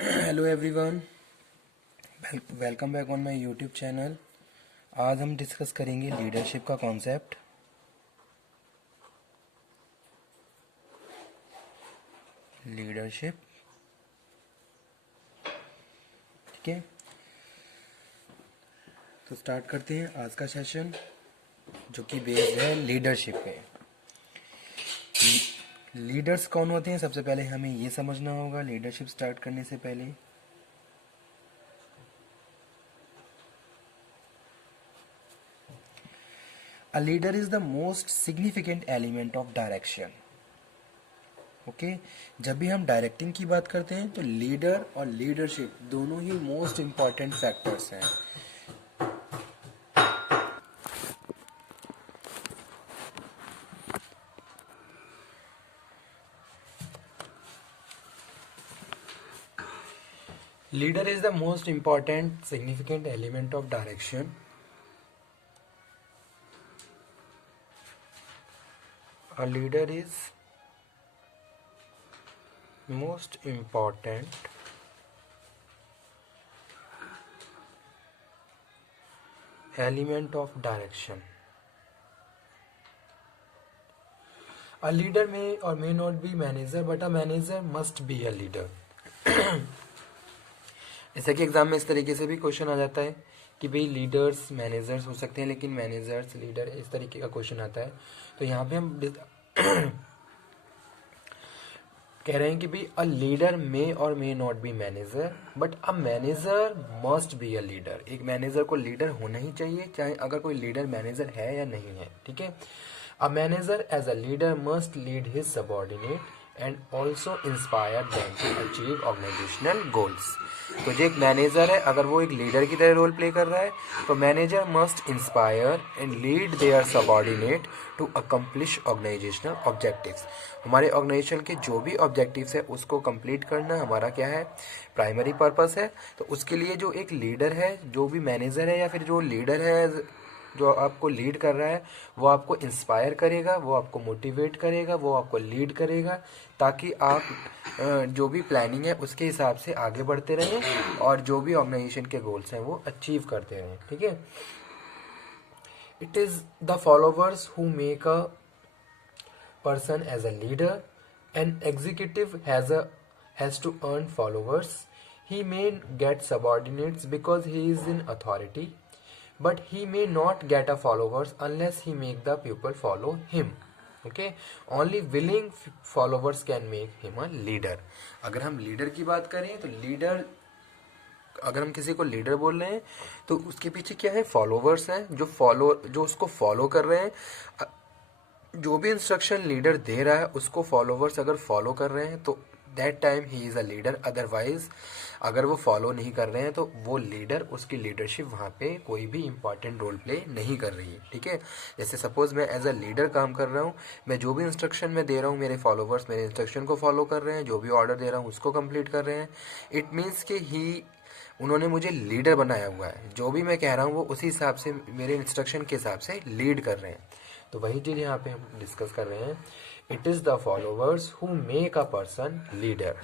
Hello everyone, welcome back on my YouTube channel. आज हम discuss करेंगे लीडरशिप का कॉन्सेप्ट। लीडरशिप, ठीक है। तो स्टार्ट करते हैं आज का सेशन, जो कि बेस्ड है लीडरशिप पे। लीडर्स कौन होते हैं, सबसे पहले हमें ये समझना होगा लीडरशिप स्टार्ट करने से पहले। A leader is the most significant element of direction. Okay, जब भी हम डायरेक्टिंग की बात करते हैं तो लीडर और लीडरशिप दोनों ही मोस्ट इम्पॉर्टेंट फैक्टर्स हैं। Leader is the most important significant element of direction. A leader is most important element of direction. A leader may or may not be manager, but a manager must be a leader. जैसे कि exam में इस तरीके से भी question आ जाता है कि भाई लीडर्स मैनेजर्स हो सकते हैं, लेकिन मैनेजर्स लीडर, इस तरीके का क्वेश्चन आता है। तो यहाँ पे हम कह रहे हैं कि भाई अ लीडर मे और may not be manager, but a manager must be a leader. एक मैनेजर को लीडर होना ही चाहिए, चाहे अगर कोई लीडर मैनेजर है या नहीं है, ठीक है। A manager as a leader must lead his subordinate and also inspire them to achieve organisational goals. तो जो एक मैनेजर है, अगर वो एक लीडर की तरह रोल प्ले कर रहा है, तो manager must inspire and lead their subordinate to accomplish organisational objectives. हमारे ऑर्गेनाइजेशन के जो भी ऑब्जेक्टिव्स है उसको कंप्लीट करना हमारा क्या है, प्राइमरी पर्पस है। तो उसके लिए जो एक लीडर है, जो भी मैनेजर है या फिर जो लीडर है जो आपको लीड कर रहा है, वो आपको इंस्पायर करेगा, वो आपको मोटिवेट करेगा, वो आपको लीड करेगा, ताकि आप जो भी प्लानिंग है उसके हिसाब से आगे बढ़ते रहें और जो भी ऑर्गेनाइजेशन के गोल्स हैं वो अचीव करते रहें, ठीक है। It is the followers who make a person as a leader. An executive has to earn followers. He may get subordinates because he is in authority, but he may not get a followers unless he make the people follow him. Okay, only willing followers can make him a leader. अगर हम leader की बात करें तो leader, अगर हम किसी को लीडर बोल रहे हैं तो उसके पीछे क्या है, फॉलोवर्स हैं जो उसको फॉलो कर रहे हैं। जो भी इंस्ट्रक्शन लीडर दे रहा है उसको फॉलोवर्स अगर फॉलो कर रहे हैं तो that time he is a leader. Otherwise अगर वो फॉलो नहीं कर रहे हैं तो वो लीडर, उसकी लीडरशिप वहाँ पे कोई भी इंपॉर्टेंट रोल प्ले नहीं कर रही है, ठीक है। जैसे सपोज मैं एज अ लीडर काम कर रहा हूँ, मैं जो भी इंस्ट्रक्शन मैं दे रहा हूँ, मेरे फॉलोवर्स मेरे इंस्ट्रक्शन को फॉलो कर रहे हैं, जो भी ऑर्डर दे रहा हूँ उसको कंप्लीट कर रहे हैं। इट मीन्स कि उन्होंने मुझे लीडर बनाया हुआ है, जो भी मैं कह रहा हूँ वो उसी हिसाब से, मेरे इंस्ट्रक्शन के हिसाब से लीड कर रहे हैं। तो वही चीज़ यहाँ पे हम डिस्कस कर रहे हैं। It is the followers who make a person leader.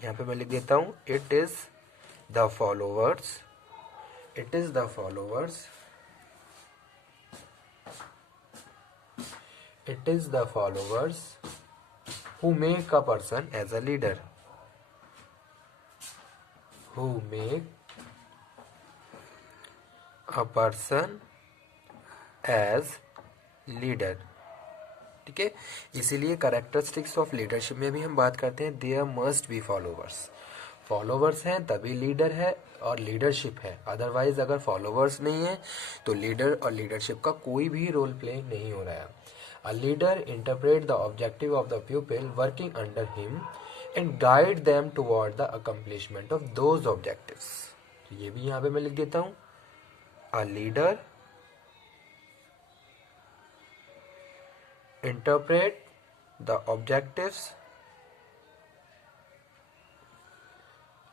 यहाँ पे मैं लिख देता हूँ, it is the followers, it is the followers, it is the followers who make a person as a leader, who make a person as leader, ठीक है। इसीलिए characteristics of leadership में भी हम बात करते हैं, there must be followers. Followers हैं तभी लीडर है और लीडरशिप है, अदरवाइज अगर फॉलोवर्स नहीं है तो लीडर और लीडरशिप का कोई भी रोल प्ले नहीं हो रहा है। A leader interpret the objective of the people working under him and guide them toward the accomplishment of those objectives. तो ये भी यहाँ पे मैं लिख देता हूँ, a leader interpret the objectives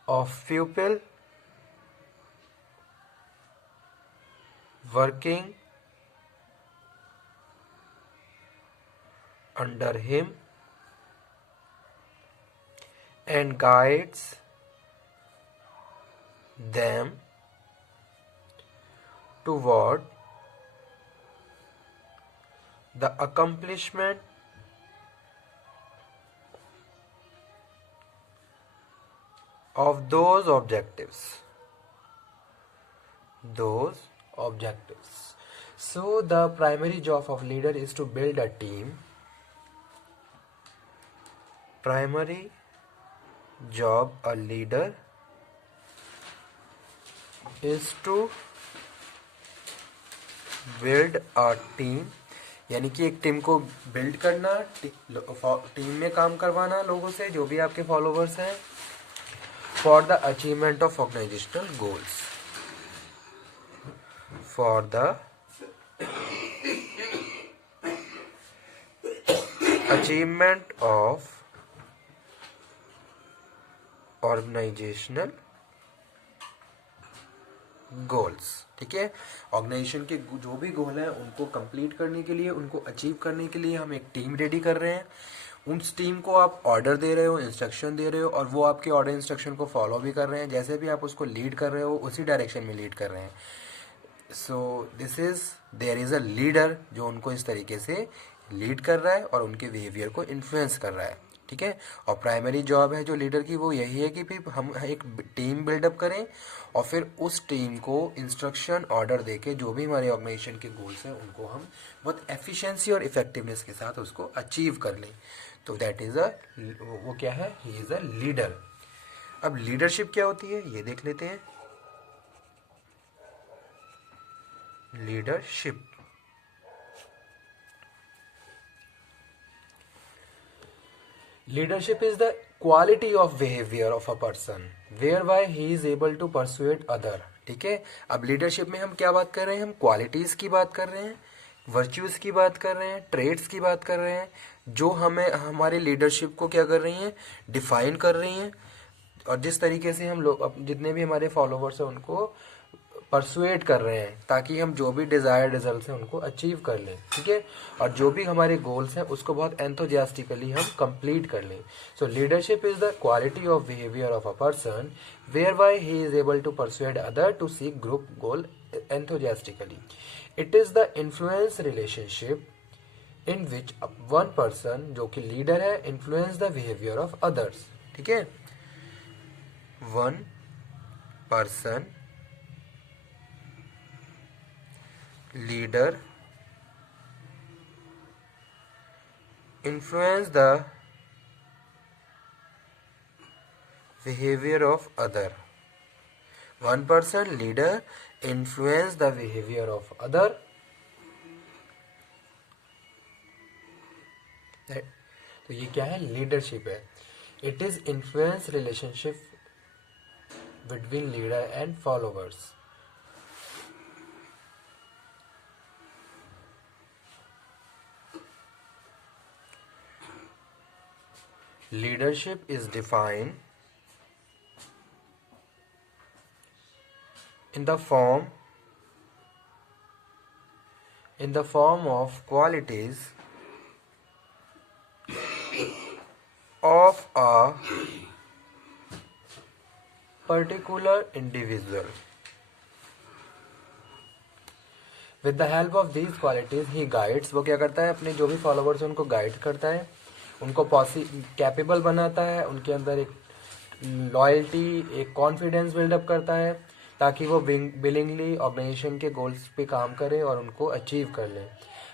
of pupil working under him and guides them toward the accomplishment of those objectives. So the primary job of leader is to build a team. Primary job a leader is to build a team, यानी कि एक team को build करना, team में काम करवाना लोगों से, जो भी आपके फॉलोवर्स हैं, for the achievement of organisational goals. For the achievement of organisational goals. ठीक है, ऑर्गेनाइजेशन के जो भी गोल हैं उनको कंप्लीट करने के लिए, उनको अचीव करने के लिए हम एक टीम रेडी कर रहे हैं. उस टीम को आप ऑर्डर दे रहे हो, इंस्ट्रक्शन दे रहे हो, और वो आपके ऑर्डर इंस्ट्रक्शन को फॉलो भी कर रहे हैं. जैसे भी आप उसको लीड कर रहे हो उसी डायरेक्शन में लीड कर रहे हैं. So there is a leader जो उनको इस तरीके से लीड कर रहा है और उनके बिहेवियर को इन्फ्लुएंस कर रहा है. ठीक है, और प्राइमरी जॉब है जो लीडर की वो यही है कि फिर हम एक टीम बिल्डअप करें और फिर उस टीम को इंस्ट्रक्शन ऑर्डर देके जो भी हमारे ऑर्गेनाइजेशन के गोल्स हैं उनको हम बहुत एफिशिएंसी और इफेक्टिवनेस के साथ उसको अचीव कर लें. तो दैट इज़ वो क्या है, ही इज़ अ लीडर. अब लीडरशिप क्या होती है ये देख लेते हैं. Leadership is the quality of behavior of a person whereby he is able to persuade other. ठीक है, अब लीडरशिप में हम क्या बात कर रहे हैं, हम क्वालिटीज़ की बात कर रहे हैं, वर्च्यूज़ की बात कर रहे हैं, ट्रेड्स की बात कर रहे हैं, जो हमें हमारे लीडरशिप को क्या कर रही हैं, डिफाइन कर रही हैं, और जिस तरीके से हम लोग जितने भी हमारे फॉलोवर्स हैं उनको परसुएट कर रहे हैं ताकि हम जो भी डिज़ायर्ड रिजल्ट हैं उनको अचीव कर लें. ठीक है, और जो भी हमारे गोल्स हैं उसको बहुत एंथुजियास्टिकली हम कंप्लीट कर लें. So leadership is the quality of behaviour of a person whereby he is able to persuade other to seek group goal enthusiastically. It is the influence relationship in which one person, जो कि leader है, influence the behaviour of others. ठीक है, one person leader influence the behavior of other. One person leader influence the behavior of other. तो ये क्या है, leadership है. It is influence relationship between leader and followers. Leadership is defined in the form of qualities of a particular individual. With the help of these qualities he guides. वो क्या करता है, अपने जो भी फॉलोवर्स हैं उनको गाइड करता है, उनको कैपेबल बनाता है, उनके अंदर एक लॉयल्टी, एक कॉन्फिडेंस बिल्डअप करता है ताकि वो विलिंगली ऑर्गेनाइजेशन के गोल्स पे काम करें और उनको अचीव कर लें.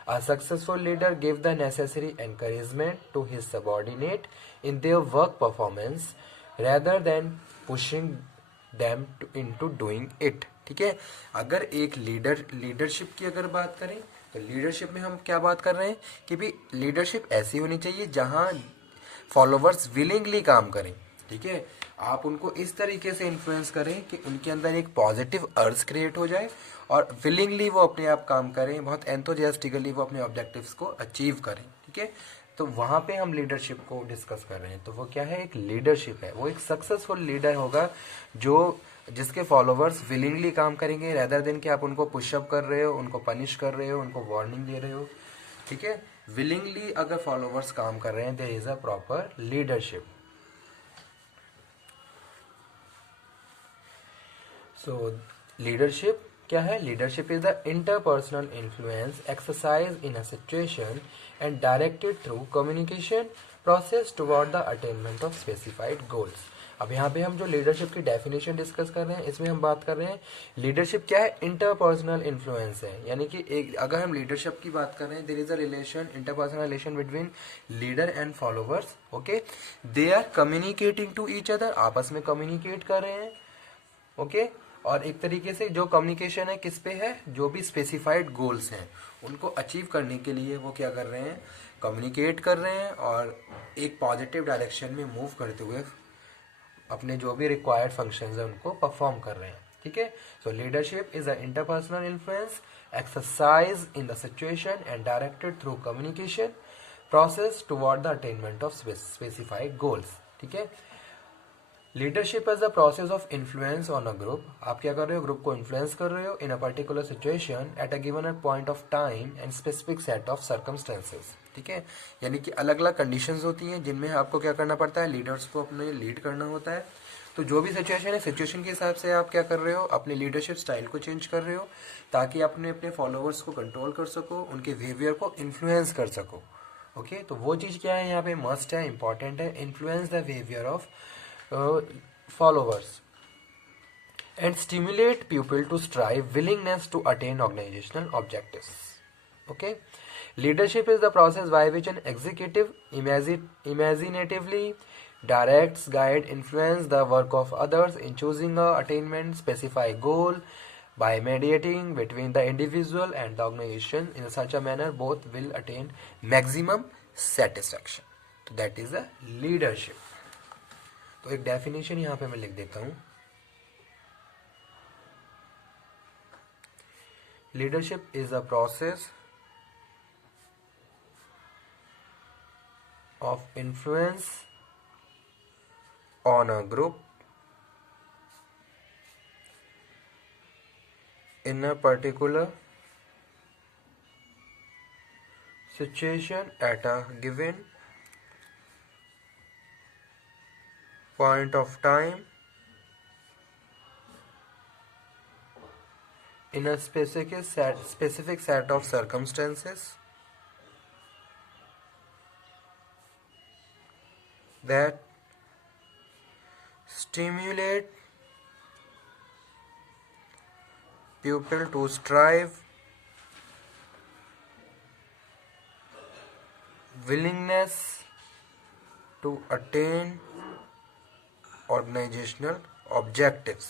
A successful leader give the necessary encouragement to his subordinate in their work performance rather than pushing them into doing it. ठीक है, अगर एक लीडरशिप की अगर बात करें तो लीडरशिप में हम क्या बात कर रहे हैं कि भी लीडरशिप ऐसी होनी चाहिए जहां फॉलोवर्स विलिंगली काम करें. ठीक है, आप उनको इस तरीके से इन्फ्लुएंस करें कि उनके अंदर एक पॉजिटिव अर्ज क्रिएट हो जाए और विलिंगली वो अपने आप काम करें, बहुत एंथुजियास्टिकली वो अपने ऑब्जेक्टिव्स को अचीव करें. ठीक है, तो वहाँ पे हम लीडरशिप को डिस्कस कर रहे हैं. तो वो क्या है, एक लीडरशिप है. वो एक सक्सेसफुल लीडर होगा जिसके फॉलोवर्स विलिंगली काम करेंगे रेदर देन कि आप उनको पुशअप कर रहे हो, उनको पनिश कर रहे हो, उनको वार्निंग दे रहे हो. ठीक है, विलिंगली अगर फॉलोवर्स काम कर रहे हैं there is a proper leadership. So leadership क्या है? Leadership is the interpersonal influence exercise in a situation and directed through communication process toward the attainment of specified goals. अब यहाँ पे हम जो लीडरशिप की डेफिनेशन डिस्कस कर रहे हैं, इसमें हम बात कर रहे हैं लीडरशिप क्या है? इंटरपर्सनल इन्फ्लुएंस है, यानी कि एक अगर हम लीडरशिप की बात कर रहे हैं, there is a relation, interpersonal relation between leader and followers. Okay, they are communicating to each other, आपस में कम्युनिकेट कर रहे हैं। ओके, और एक तरीके से जो कम्युनिकेशन है किस पे है? जो भी स्पेसिफाइड गोल्स हैं उनको अचीव करने के लिए वो क्या कर रहे हैं? कम्युनिकेट कर रहे हैं और एक पॉजिटिव डायरेक्शन में मूव करते हुए अपने जो भी रिक्वायर्ड फंक्शंस हैं उनको परफॉर्म कर रहे हैं। ठीक है, सो leadership is a interpersonal influence exercise in the situation and directed through communication process toward the attainment of specified goals. ठीक है, leadership is the process of influence on a group. आप क्या कर रहे हो? ग्रुप को इन्फ्लुएंस कर रहे हो in a particular situation at a given point of time and specific set of circumstances. ठीक है, यानी कि अलग अलग कंडीशंस होती हैं जिनमें आपको क्या करना पड़ता है? लीडर्स को अपने लीड करना होता है। तो जो भी सिचुएशन है, सिचुएशन के हिसाब से आप क्या कर रहे हो? अपनी लीडरशिप स्टाइल को चेंज कर रहे हो ताकि अपने अपने फॉलोअर्स को कंट्रोल कर सको, उनके बिहेवियर को इन्फ्लुएंस कर सको। ओके, तो वो चीज़ क्या है यहाँ पे? मस्ट है, इंपॉर्टेंट है। Influence the behaviour of followers and stimulate people to strive willingness to attain organizational objectives. Okay, leadership is the process by which an executive imaginatively directs, guide, influence the work of others in choosing a attainment specified goal by mediating between the individual and the organization in such a manner both will attain maximum satisfaction. So that is a leadership. तो एक definition यहाँ पे मैं लिख देता हूँ। Leadership is a process of influence on a group in a particular situation at a given point of time in a specific set of circumstances that stimulate people to strive, willingness to attain organizational objectives.